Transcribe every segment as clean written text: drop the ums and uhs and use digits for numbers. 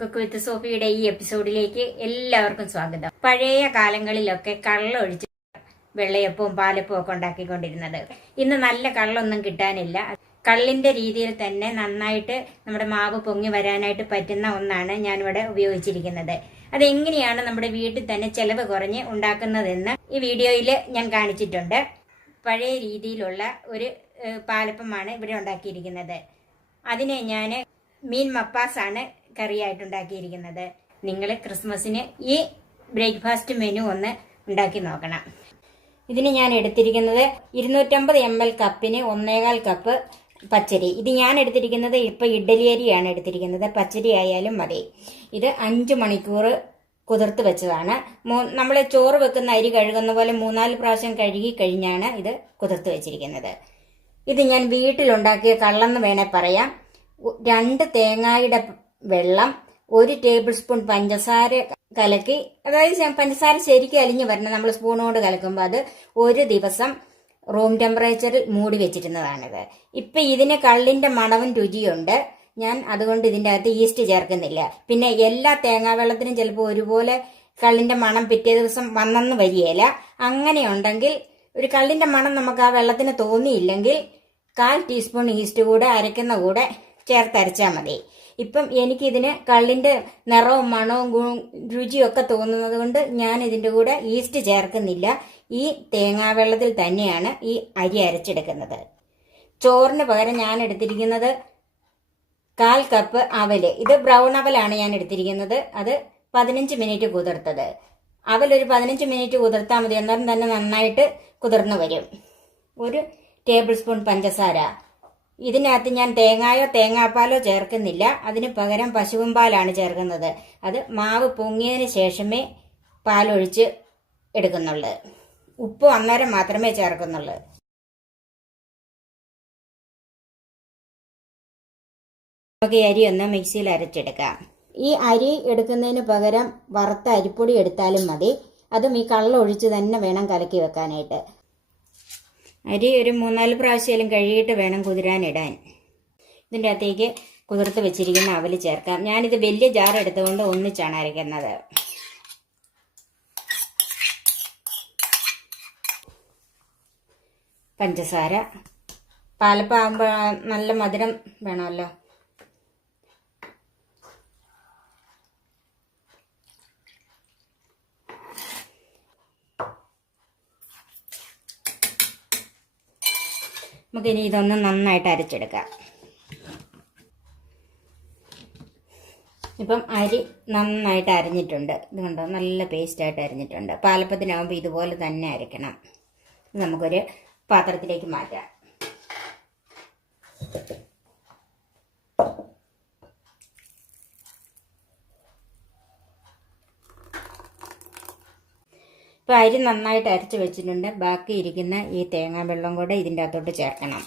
Cook with സോഫിയുടെ ഈ എപ്പിസോഡിലേക്ക് എല്ലാവർക്കും സ്വാഗതം. പഴയ കാലങ്ങളിലൊക്കെ കള്ളൊഴിച്ച് വെള്ളയപ്പവും പാലപ്പവും ഒക്കെ ഉണ്ടാക്കിക്കൊണ്ടിരുന്നത്. ഇന്ന് നല്ല കള്ളൊന്നും കിട്ടാനില്ല. കള്ളിന്റെ രീതിയിൽ തന്നെ നന്നായിട്ട് നമ്മുടെ മാവ് പൊങ്ങി വരാനായിട്ട് പറ്റുന്ന ഒന്നാണ് ഞാനിവിടെ ഉപയോഗിച്ചിരിക്കുന്നത്. അതെങ്ങനെയാണ് നമ്മുടെ വീട്ടിൽ തന്നെ ചെലവ് കുറഞ്ഞ് ഉണ്ടാക്കുന്നതെന്ന് ഈ വീഡിയോയിൽ ഞാൻ കാണിച്ചിട്ടുണ്ട്. പഴയ രീതിയിലുള്ള ഒരു പാലപ്പമാണ് ഇവിടെ ഉണ്ടാക്കിയിരിക്കുന്നത്. അതിനെ ഞാൻ മീൻ മപ്പാസാണ് കറിയായിട്ടുണ്ടാക്കിയിരിക്കുന്നത്. നിങ്ങൾ ക്രിസ്മസിന് ഈ ബ്രേക്ക്ഫാസ്റ്റ് മെനു ഒന്ന് ഉണ്ടാക്കി നോക്കണം. ഇതിന് ഞാൻ എടുത്തിരിക്കുന്നത് 250 ml കപ്പിന് 1.25 കപ്പ് പച്ചരി. ഇത് ഞാൻ എടുത്തിരിക്കുന്നത് ഇപ്പോൾ ഇഡ്ഡലി അരിയാണ് എടുത്തിരിക്കുന്നത്. പച്ചരി ആയാലും മതി. ഇത് 5 മണിക്കൂർ കുതിർത്ത് വെച്ചതാണ്. നമ്മൾ ചോറ് വെക്കുന്ന അരി കഴുകുന്ന പോലെ 3-4 പ്രാവശ്യം കഴുകി കഴിഞ്ഞാണ് ഇത് കുതിർത്ത് വെച്ചിരിക്കുന്നത്. ഇത് ഞാൻ വീട്ടിലുണ്ടാക്കിയ കള്ളെന്ന് വേണേ പറയാം. 2 തേങ്ങയുടെ വെള്ളം, 1 ടേബിൾ സ്പൂൺ പഞ്ചസാര കലക്കി, അതായത് പഞ്ചസാര ശരിക്കും അലിഞ്ഞു വരണം. നമ്മൾ സ്പൂണോട് കലക്കുമ്പോൾ അത് ഒരു ദിവസം റൂം ടെമ്പറേച്ചറിൽ മൂടി വെച്ചിരുന്നതാണിത്. ഇപ്പൊ ഇതിന് കള്ളിന്റെ മണവും രുചിയുണ്ട്. ഞാൻ അതുകൊണ്ട് ഇതിന്റെ അകത്ത് ഈസ്റ്റ് ചേർക്കുന്നില്ല. പിന്നെ എല്ലാ തേങ്ങാവെള്ളത്തിനും ചിലപ്പോൾ ഒരുപോലെ കള്ളിന്റെ മണം പിറ്റേ ദിവസം വന്നെന്ന് വരികയില്ല. അങ്ങനെ ഉണ്ടെങ്കിൽ ഒരു കള്ളിന്റെ മണം നമുക്ക് ആ വെള്ളത്തിന് തോന്നിയില്ലെങ്കിൽ 1/4 ടീസ്പൂൺ ഈസ്റ്റ് കൂടെ അരയ്ക്കുന്ന കൂടെ ചേർത്തരച്ചാൽ മതി. ഇപ്പം എനിക്കിതിന് കള്ളിന്റെ നിറവും മണവും രുചിയൊക്കെ തോന്നുന്നത് കൊണ്ട് ഞാൻ ഇതിന്റെ കൂടെ ഈസ്റ്റ് ചേർക്കുന്നില്ല. ഈ തേങ്ങാവെള്ളത്തിൽ തന്നെയാണ് ഈ അരി അരച്ചെടുക്കുന്നത്. ചോറിന് പകരം ഞാൻ എടുത്തിരിക്കുന്നത് 1/4 കപ്പ് അവല്. ഇത് ബ്രൗൺ അവലാണ് ഞാൻ എടുത്തിരിക്കുന്നത്. അത് 15 മിനിറ്റ് കുതിർത്തത്. അവലൊരു 15 മിനിറ്റ് കുതിർത്താൽ മതി. അന്നേരം തന്നെ നന്നായിട്ട് കുതിർന്നു വരും. 1 ടേബിൾ സ്പൂൺ പഞ്ചസാര. ഇതിനകത്ത് ഞാൻ തേങ്ങായോ തേങ്ങാപ്പാലോ ചേർക്കുന്നില്ല. അതിന് പകരം പശുവും പാലാണ് ചേർക്കുന്നത്. അത് മാവ് പൊങ്ങിയതിന് ശേഷമേ പാലൊഴിച്ച് എടുക്കുന്നുള്ളൂ. ഉപ്പ് അന്നേരം മാത്രമേ ചേർക്കുന്നുള്ളൂ. നമുക്ക് അരി ഒന്ന് മിക്സിയിൽ അരച്ചെടുക്കാം. ഈ അരി എടുക്കുന്നതിന് പകരം വറുത്ത അരിപ്പൊടി എടുത്താലും മതി. അതും ഈ കള്ളൊഴിച്ച് തന്നെ വേണം കലക്കി വെക്കാനായിട്ട്. അരി ഒരു 3-4 പ്രാവശ്യം കഴുകിയിട്ട് വേണം കുതിരാനിടാൻ. ഇതിൻ്റെ അകത്തേക്ക് കുതിർത്ത് വെച്ചിരിക്കുന്ന അവല് ചേർക്കാം. ഞാനിത് വലിയ ജാർ എടുത്തുകൊണ്ട് ഒന്നിച്ചാണ് അരയ്ക്കുന്നത്. പഞ്ചസാര, പാലപ്പം ആകുമ്പോൾ നല്ല മധുരം വേണമല്ലോ. നമുക്കിനി ഇതൊന്ന് നന്നായിട്ട് അരച്ചെടുക്കാം. ഇപ്പം അരി നന്നായിട്ട് അരിഞ്ഞിട്ടുണ്ട്. ഇത് കണ്ടോ, നല്ല പേസ്റ്റായിട്ട് അരിഞ്ഞിട്ടുണ്ട്. പാലപ്പത്തിനാകുമ്പോൾ ഇതുപോലെ തന്നെ അരയ്ക്കണം. നമുക്കൊരു പാത്രത്തിലേക്ക് മാറ്റാം. ഇപ്പോൾ അരി നന്നായിട്ട് അരച്ച് വെച്ചിട്ടുണ്ട്. ബാക്കി ഇരിക്കുന്ന ഈ തേങ്ങാ വെള്ളം കൂടെ ഇതിൻ്റെ അകത്തോട്ട് ചേർക്കണം.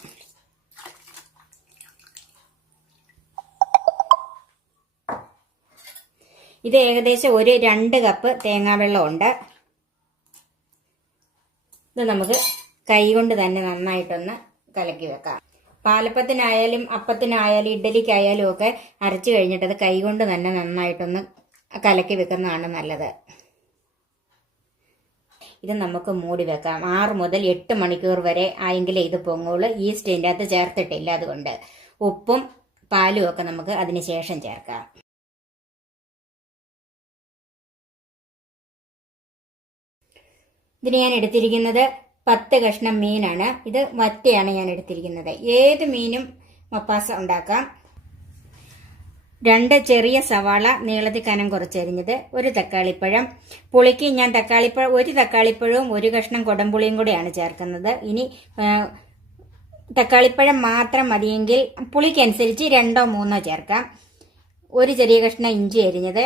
ഇത് ഏകദേശം ഒരു 2 കപ്പ് തേങ്ങാ വെള്ളം ഉണ്ട്. ഇത് നമുക്ക് കൈ കൊണ്ട് തന്നെ നന്നായിട്ടൊന്ന് കലക്കി വെക്കാം. പാലപ്പത്തിനായാലും അപ്പത്തിനായാലും ഇഡ്ഡലിക്കായാലും ഒക്കെ അരച്ച് കഴിഞ്ഞിട്ട് അത് കൈ കൊണ്ട് തന്നെ നന്നായിട്ടൊന്ന് കലക്കി വെക്കുന്നതാണ് നല്ലത്. ഇത് നമുക്ക് മൂടി വെക്കാം. 6 മുതൽ 8 മണിക്കൂർ വരെ ആയെങ്കിലേ ഇത് പൊങ്ങുള്ളൂ. ഈസ്റ്റ് ഇതിൻ്റെ അകത്ത് ചേർത്തിട്ടില്ല. അതുകൊണ്ട് ഉപ്പും പാലും ഒക്കെ നമുക്ക് അതിന് ശേഷം ചേർക്കാം. ഇതിന് ഞാൻ എടുത്തിരിക്കുന്നത് 10 കഷ്ണം മീനാണ്. ഇത് വറ്റയാണ് ഞാൻ എടുത്തിരിക്കുന്നത്. ഏത് മീനും മപ്പാസ ഉണ്ടാക്കാം. 2 ചെറിയ സവാള നീളത്തിൽ കനം കുറച്ചരിഞ്ഞത്, 1 തക്കാളിപ്പഴം. പുളിക്ക് ഞാൻ 1 തക്കാളിപ്പഴവും 1 കഷ്ണം കൊടംപുളിയും കൂടെയാണ് ചേർക്കുന്നത്. ഇനി തക്കാളിപ്പഴം മാത്രം മതിയെങ്കിൽ പുളിക്കനുസരിച്ച് 2-3 ചേർക്കാം. 1 ചെറിയ കഷ്ണം ഇഞ്ചി അരിഞ്ഞത്,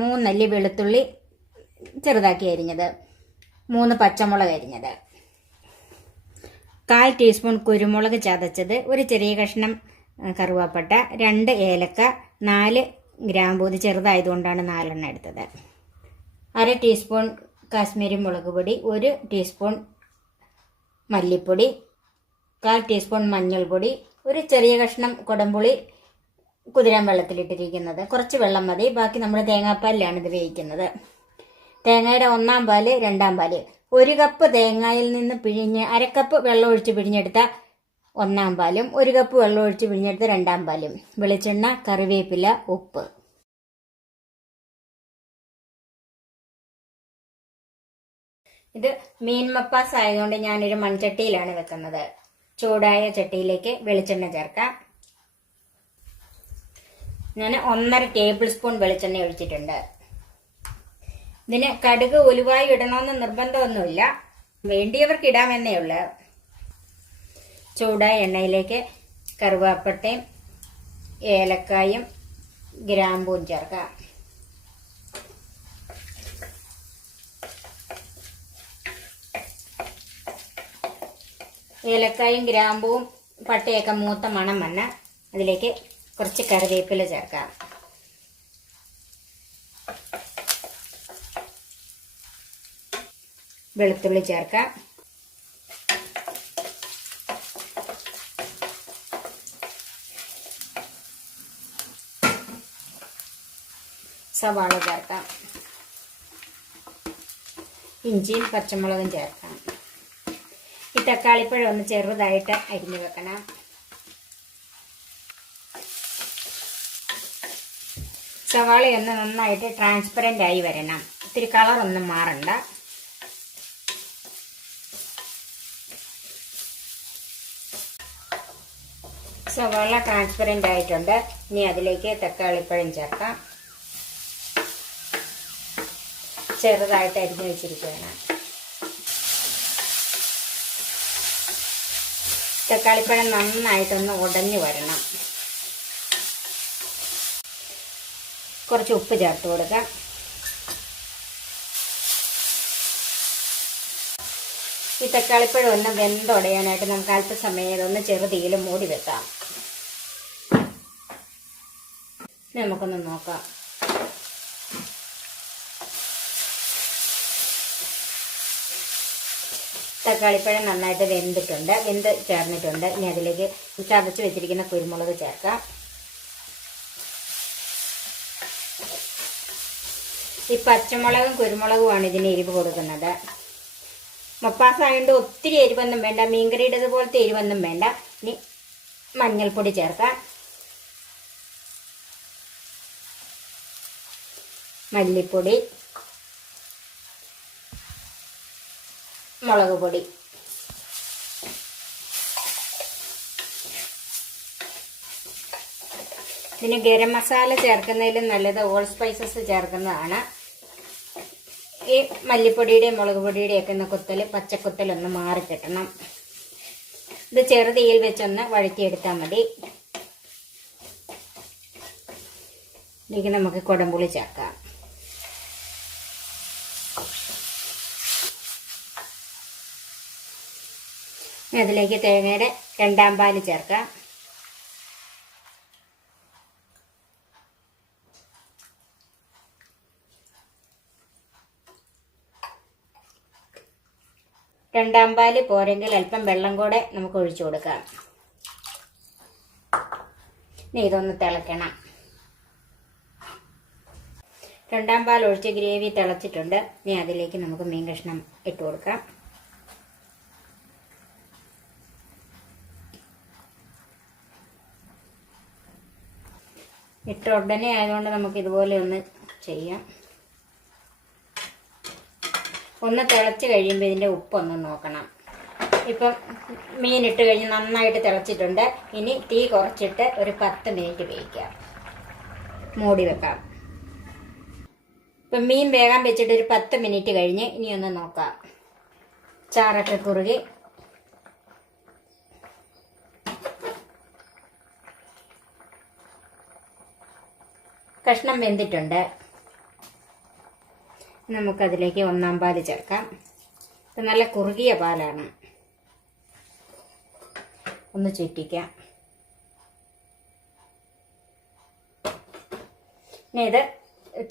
3 അല്ലി വെളുത്തുള്ളി ചെറുതാക്കി അരിഞ്ഞത്, 3 പച്ചമുളക് അരിഞ്ഞത്, 1/4 ടീസ്പൂൺ കുരുമുളക് ചതച്ചത്, 1 ചെറിയ കഷ്ണം കറുവാപ്പട്ട, 2 ഏലക്ക, 4 ഗ്രാമ്പൂ. ഇത് ചെറുതായതുകൊണ്ടാണ് 4 എണ്ണം എടുത്തത്. 1/2 ടീസ്പൂൺ കാശ്മീരി മുളക് പൊടി, 1 ടീസ്പൂൺ മല്ലിപ്പൊടി, 1/4 ടീസ്പൂൺ മഞ്ഞൾപ്പൊടി, 1 ചെറിയ കഷ്ണം കൊടംപുളി കുതിരാൻ വെള്ളത്തിലിട്ടിരിക്കുന്നത്. കുറച്ച് വെള്ളം മതി. ബാക്കി നമ്മൾ തേങ്ങാപ്പാലിലാണ് ഇത് വേവിക്കുന്നത്. തേങ്ങയുടെ 1-ാം പാല് 2-ാം പാല്. 1 കപ്പ് തേങ്ങയിൽ നിന്ന് പിഴിഞ്ഞ് 1/2 കപ്പ് വെള്ളം ഒഴിച്ച് പിഴിഞ്ഞെടുത്ത 1-ാം പാലും 1 കപ്പ് വെള്ളം ഒഴിച്ച് പിഴിഞ്ഞെടുത്ത 2-ാം പാലും. വെളിച്ചെണ്ണ, കറിവേപ്പില, ഉപ്പ്. ഇത് മീൻ മപ്പാസ് ആയതുകൊണ്ട് ഞാനൊരു മൺചട്ടിയിലാണ് വെക്കുന്നത്. ചൂടായ ചട്ടിയിലേക്ക് വെളിച്ചെണ്ണ ചേർക്കാം. ഞാൻ 1.5 ടേബിൾ സ്പൂൺ വെളിച്ചെണ്ണ ഒഴിച്ചിട്ടുണ്ട്. ഇതിന് കടുക് ഉലുവായി ഇടണമെന്ന് നിർബന്ധമൊന്നുമില്ല, വേണ്ടിയവർക്ക് ഇടാമെന്നേ ഉള്ളൂ. ചൂടായ എണ്ണയിലേക്ക് കറുവാപ്പട്ടയും ഏലക്കായും ഗ്രാമ്പൂവും ചേർക്കാം. ഏലക്കായും ഗ്രാമ്പൂവും പട്ടയൊക്കെ മൂത്ത മണം വന്ന അതിലേക്ക് കുറച്ച് കറിവേപ്പില ചേർക്കാം. വെളുത്തുള്ളി ചേർക്കാം. സവാള ചേർക്കാം. ഇഞ്ചിയും പച്ചമുളകും ചേർക്കാം. ഈ തക്കാളിപ്പഴം ഒന്ന് ചെറുതായിട്ട് അരിഞ്ഞു വെക്കണം. സവാളയൊന്ന് നന്നായിട്ട് ട്രാൻസ്പെറൻ്റ് ആയി വരണം. ഇത്തിരി കളറൊന്നും മാറണ്ട. സവാള ട്രാൻസ്പെറൻ്റ് ആയിട്ടുണ്ട്. ഇനി അതിലേക്ക് തക്കാളിപ്പഴം ചേർക്കാം. ചെറുതായിട്ട് അരിഞ്ഞു വെച്ചിരിക്കുകയാണ്. തക്കാളിപ്പഴം നന്നായിട്ടൊന്ന് ഉടഞ്ഞു വരണം. കുറച്ച് ഉപ്പ് ചേർത്ത് കൊടുക്കാം. ഈ തക്കാളിപ്പഴം ഒന്ന് വെന്തുടയാനായിട്ട് നമുക്ക് അല്പസമയം ഇതൊന്ന് ചെറുതീയിൽ മൂടി വെക്കാം. നമുക്കൊന്ന് നോക്കാം. തക്കാളിപ്പഴം നന്നായിട്ട് വെന്തിട്ടുണ്ട്, വെന്ത് ചേർന്നിട്ടുണ്ട്. ഇനി അതിലേക്ക് ചതച്ച് വെച്ചിരിക്കുന്ന കുരുമുളക് ചേർക്കാം. ഈ പച്ചമുളകും കുരുമുളകുമാണ് ഇതിന് എരിവ് കൊടുക്കുന്നത്. മപ്പാസ് ആയതുകൊണ്ട് ഒത്തിരി എരിവൊന്നും വേണ്ട, മീൻകറിയുടെ പോലത്തെ എരിവൊന്നും വേണ്ട. ഇനി മഞ്ഞൾപ്പൊടി ചേർക്കാം. മല്ലിപ്പൊടി, മുളക് പൊടി. ഇതിന് ഗരം മസാല ചേർക്കുന്നതിലും നല്ലത് ഓൾ സ്പൈസസ് ചേർക്കുന്നതാണ്. ഈ മല്ലിപ്പൊടിയുടെയും മുളക് പൊടിയുടെയും ഒക്കെ ഒന്ന് കുത്തൽ, പച്ചക്കുത്തലൊന്ന് മാറി കിട്ടണം. ഇത് ചെറുതീയിൽ വെച്ചൊന്ന് വഴറ്റിയെടുത്താൽ മതി. ഇതിലേക്ക് നമുക്ക് കുടംപുളി ചേർക്കാം. അതിലേക്ക് തേങ്ങയുടെ 2-ാം പാല് ചേർക്കാം. രണ്ടാം പാല് പോരെങ്കിൽ അല്പം വെള്ളം കൂടെ നമുക്ക് ഒഴിച്ചു കൊടുക്കാം. ഇനി ഇതൊന്ന് തിളയ്ക്കണം. 2-ാം പാൽ ഒഴിച്ച് ഗ്രേവി തിളച്ചിട്ടുണ്ട്. ഇനി അതിലേക്ക് നമുക്ക് മീൻ കഷ്ണം ഇട്ട് കൊടുക്കാം. ഇട്ട ഉടനെ ആയതുകൊണ്ട് നമുക്ക് ഇതുപോലെ ഒന്ന് ചെയ്യാം. ഒന്ന് തിളച്ച് കഴിയുമ്പോൾ ഇതിൻ്റെ ഉപ്പൊന്ന് നോക്കണം. ഇപ്പം മീൻ ഇട്ട് കഴിഞ്ഞ് നന്നായിട്ട് തിളച്ചിട്ടുണ്ട്. ഇനി തീ കുറച്ചിട്ട് ഒരു 10 മിനിറ്റ് വേവിക്കാം. മൂടി വെക്കാം. ഇപ്പം മീൻ വേഗം വെച്ചിട്ട് ഒരു 10 മിനിറ്റ് കഴിഞ്ഞ് ഇനി ഒന്ന് നോക്കാം. ചാറൊക്കെ കുറുകി കഷ്ണം വെന്തിട്ടുണ്ട്. നമുക്കതിലേക്ക് 1-ാം പാല് ചേർക്കാം. ഇത് നല്ല കുറുകിയ പാലാണ്. ഒന്ന് ചുറ്റിക്കാം. ഇനി ഇത്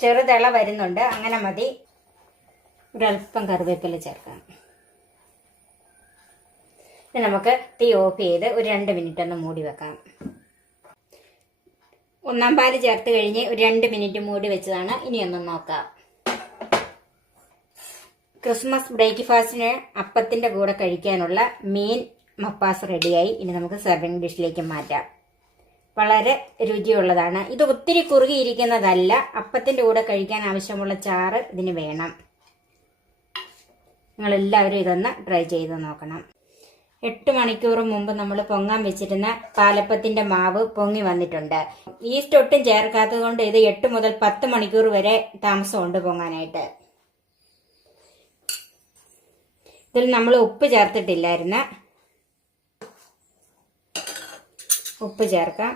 ചെറുതിള വരുന്നുണ്ട്, അങ്ങനെ മതി. ഒരല്പം കറിവേപ്പില ചേർക്കാം. ഇനി നമുക്ക് തീ ഓഫ് ചെയ്ത് ഒരു 2 മിനിറ്റ് ഒന്ന് മൂടി വെക്കാം. ഒന്നാം പാല് ചേർത്ത് കഴിഞ്ഞ് ഒരു 2 മിനിറ്റ് മൂടി വെച്ചതാണ്. ഇനി ഒന്ന് നോക്കാം. ക്രിസ്മസ് ബ്രേക്ക്ഫാസ്റ്റിന് അപ്പത്തിന്റെ കൂടെ കഴിക്കാനുള്ള മീൻ മപ്പാസ് റെഡിയായി. ഇനി നമുക്ക് സെർവിങ് ഡിഷിലേക്ക് മാറ്റാം. വളരെ രുചിയുള്ളതാണ്. ഇത് ഒത്തിരി കുറുകിയിരിക്കുന്നതല്ല. അപ്പത്തിന്റെ കൂടെ കഴിക്കാൻ ആവശ്യമുള്ള ചാറ് ഇതിന് വേണം. നിങ്ങളെല്ലാവരും ഇതൊന്ന് ട്രൈ ചെയ്ത് നോക്കണം. 8 മണിക്കൂർ മുമ്പ് നമ്മൾ പൊങ്ങാൻ വെച്ചിരുന്ന പാലപ്പത്തിന്റെ മാവ് പൊങ്ങി വന്നിട്ടുണ്ട്. ഈസ്റ്റ് ഒട്ടും ചേർക്കാത്തത് കൊണ്ട് ഇത് 8 മുതൽ 10 മണിക്കൂർ വരെ താമസമുണ്ട് പൊങ്ങാനായിട്ട്. ഇതിൽ നമ്മൾ ഉപ്പ് ചേർത്തിട്ടില്ലായിരുന്നു. ഉപ്പ് ചേർക്കാം.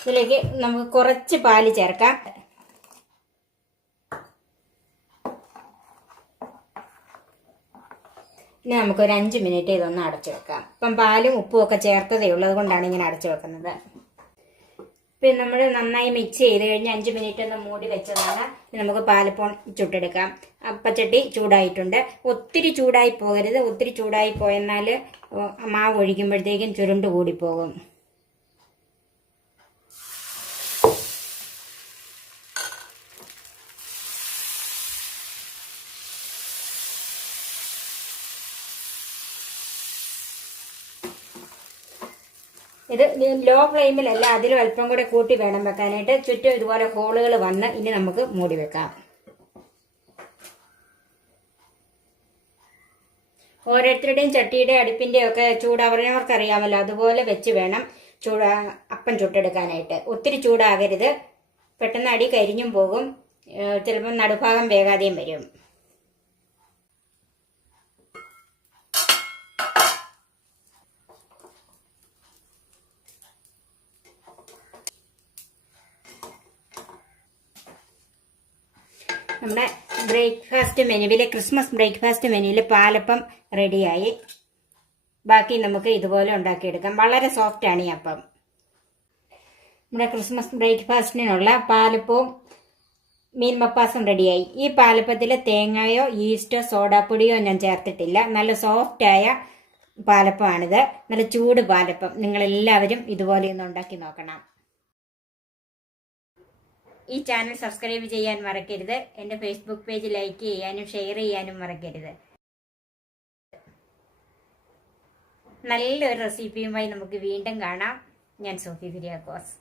ഇതിലേക്ക് നമുക്ക് കുറച്ച് പാല് ചേർക്കാം. ഇനി നമുക്കൊരു 5 മിനിറ്റ് ഇതൊന്ന് അടച്ചു വെക്കാം. ഇപ്പം പാലും ഉപ്പും ഒക്കെ ചേർത്തതേ ഉള്ളൂ, അതുകൊണ്ടാണ് ഇങ്ങനെ അടച്ചു വെക്കുന്നത്. ഇപ്പം നമ്മൾ നന്നായി മിക്സ് ചെയ്ത് കഴിഞ്ഞ് 5 മിനിറ്റ് ഒന്ന് മൂടി വെച്ചതാണ്. നമുക്ക് പാലപ്പം ചുട്ടെടുക്കാം. അപ്പച്ചട്ടി ചൂടായിട്ടുണ്ട്. ഒത്തിരി ചൂടായി പോകരുത്. ഒത്തിരി ചൂടായി പോയെന്നാൽ മാവ് ഒഴിക്കുമ്പോഴത്തേക്കും ചുരുണ്ട് കൂടിപ്പോകും. ഇത് ലോ ഫ്ലെയിമിലല്ല, അതിലും അല്പം കൂടെ കൂട്ടി വേണം വെക്കാനായിട്ട്. ചുറ്റും ഇതുപോലെ ഹോളുകൾ വന്ന് ഇനി നമുക്ക് മൂടി വെക്കാം. ഓരോരുത്തരുടെയും ചട്ടിയുടെ അടുപ്പിന്റെ ഒക്കെ ചൂട് അവരവർക്കറിയാമല്ലോ, അതുപോലെ വെച്ച് വേണം അപ്പം ചുട്ടെടുക്കാനായിട്ട്. ഒത്തിരി ചൂടാകരുത്, പെട്ടെന്ന് അടി കരിഞ്ഞും പോകും. ചിലപ്പോൾ നടുഭാഗം വേകാതെയും വരും. നമ്മുടെ ബ്രേക്ക്ഫാസ്റ്റ് മെനുവിലെ ക്രിസ്മസ് ബ്രേക്ക്ഫാസ്റ്റ് മെനുവിൽ പാലപ്പം റെഡിയായി. ബാക്കി നമുക്ക് ഇതുപോലെ ഉണ്ടാക്കിയെടുക്കാം. വളരെ സോഫ്റ്റ് ആണ് ഈ അപ്പം. നമ്മുടെ ക്രിസ്മസ് ബ്രേക്ക്ഫാസ്റ്റിനുള്ള പാലപ്പവും മീൻ മപ്പാസും റെഡിയായി. ഈ പാലപ്പത്തിൽ തേങ്ങയോ ഈസ്റ്റോ സോഡാപ്പൊടിയോ ഞാൻ ചേർത്തിട്ടില്ല. നല്ല സോഫ്റ്റായ പാലപ്പമാണിത്. നല്ല ചൂട് പാലപ്പം. നിങ്ങളെല്ലാവരും ഇതുപോലെ ഒന്ന് ഉണ്ടാക്കി നോക്കണം. ഈ ചാനൽ സബ്സ്ക്രൈബ് ചെയ്യാൻ മറക്കരുത്. എൻ്റെ ഫേസ്ബുക്ക് പേജ് ലൈക്ക് ചെയ്യാനും ഷെയർ ചെയ്യാനും മറക്കരുത്. നല്ലൊരു റെസിപ്പിയുമായി നമുക്ക് വീണ്ടും കാണാം. ഞാൻ സോഫി കുര്യാക്കോസ്.